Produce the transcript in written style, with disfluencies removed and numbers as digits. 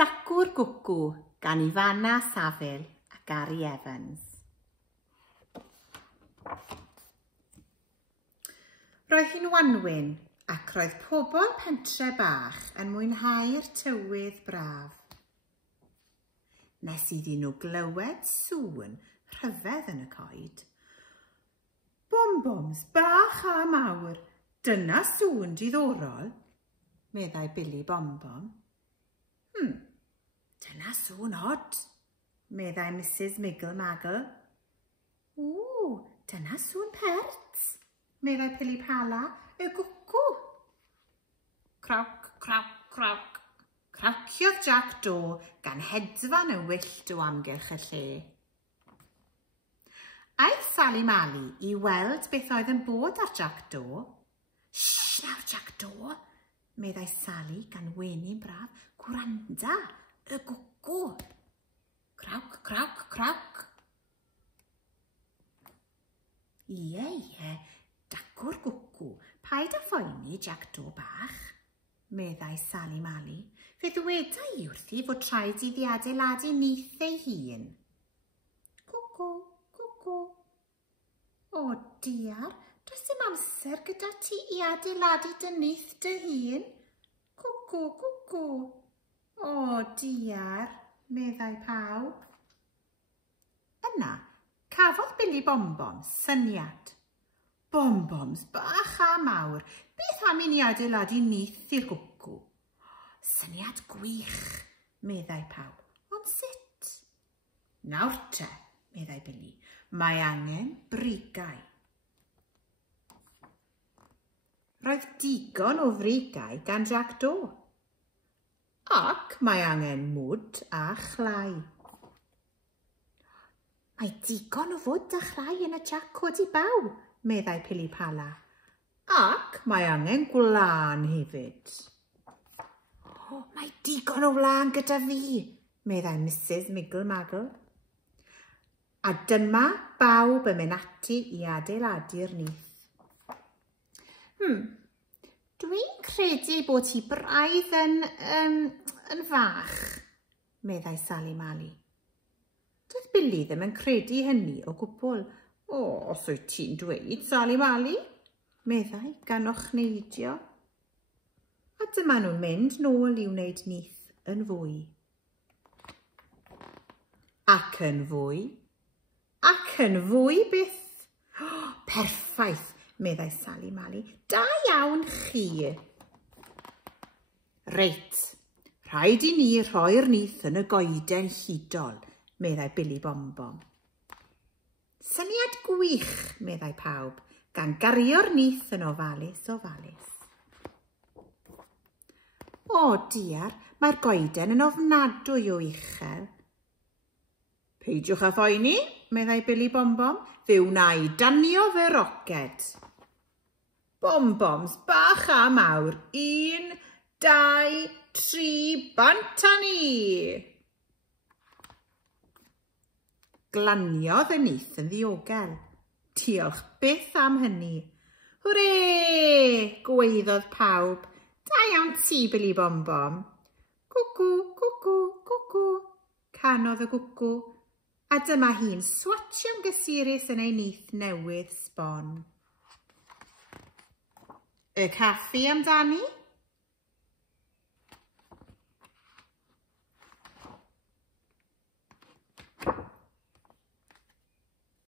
Dacw'r Gwcw gan Ifanna Safil a Gary Evans. Roedd hi'n wanwyn ac roedd pobl pentre bach yn mwynhau'r tywydd braf. Nes iddyn nhw glywed sŵn rhyfedd yn y coed. Bom-boms bach a mawr, dyna sŵn diddorol, meddai Billy Bom-bom. Dyna sŵn od, meddai Mrs Miggle-Maggle. Dyna sŵn pert, meddai Pilly Pala y gwcw. Crawc, crawc, crawc. Crawciodd Jack Do gan hedfan y wyllt o amgylch y lle. Aeth Sally Mali i weld beth oedd yn bod ar Jack Do. Shh, nawr Jack Do, meddai Sally gan wenu'n braf. Gwranda, y gwcw. Crawc, crawc, crawc. Ie, Dacw'r Gwcw, paid â phoeni Jack Do bach, meddai Sally Mali. Fe ddweda i wrthi fod traed iddi adeiladu nyth ei hun. Gwcw, gwcw. O diar, does dim amser gyda ti i adeiladu dy nyth dy hun? Gwcw, gwcw. O diar, meddai pawb. Yna, cafodd Billy Bom-bom syniad. Bom-boms bach a mawr, beth am i ni adeiladu nyth i'r gwcw? Syniad gwych, meddai pawb. Ond sut? Nawr te, meddai Billy, mae angen brigau. Roedd digon o frigau gan Jack Do. Ac mae angen mwd a chlai. Mae digon o fwd a chlai yn y jac codi baw, meddai Pilly Pala. Ac mae angen gwlan hefyd. Mae digon o wlan gyda fi, meddai Mrs Miggle-Maggle. A dyma bawb yn mynd ati i adeiladu'r nyth. Dwi'n credu bod hi braidd yn fach, meddai Sally Mali. Doedd Billy ddim yn credu hynny o gwbl. Os wyt ti'n dweud, Sally Mali, meddai gan ochneidio. A dyma nhw'n mynd nôl i wneud nyth yn fwy. Ac yn fwy. Ac yn fwy byth. Perffaith, meddai Sally Mali. Da iawn chi. Reit, rhaid i ni rhoi'r nyth yn y goeden hudol, meddai Billy Bom-bom. Syniad gwych, meddai pawb, gan gario'r nyth yn ofalus. O diar, mae'r goeden yn ofnadwy o uchel. Peidiwch â phoeni, meddai Billy Bom-bom, fe wna i danio fy roced. Bom-boms bach a mawr, 1, 2, 3, bant â ni! Glaniodd y nyth yn ddiogel. Diolch byth am hynny. Hwrê! Gweiddodd pawb. Da iawn ti, Billy Bom-bom. Gwcw, gwcw, gwcw, canodd y gwcw. A dyma hi'n swatio'n gysurus yn ei nyth newydd sbon. Y caffi amdani?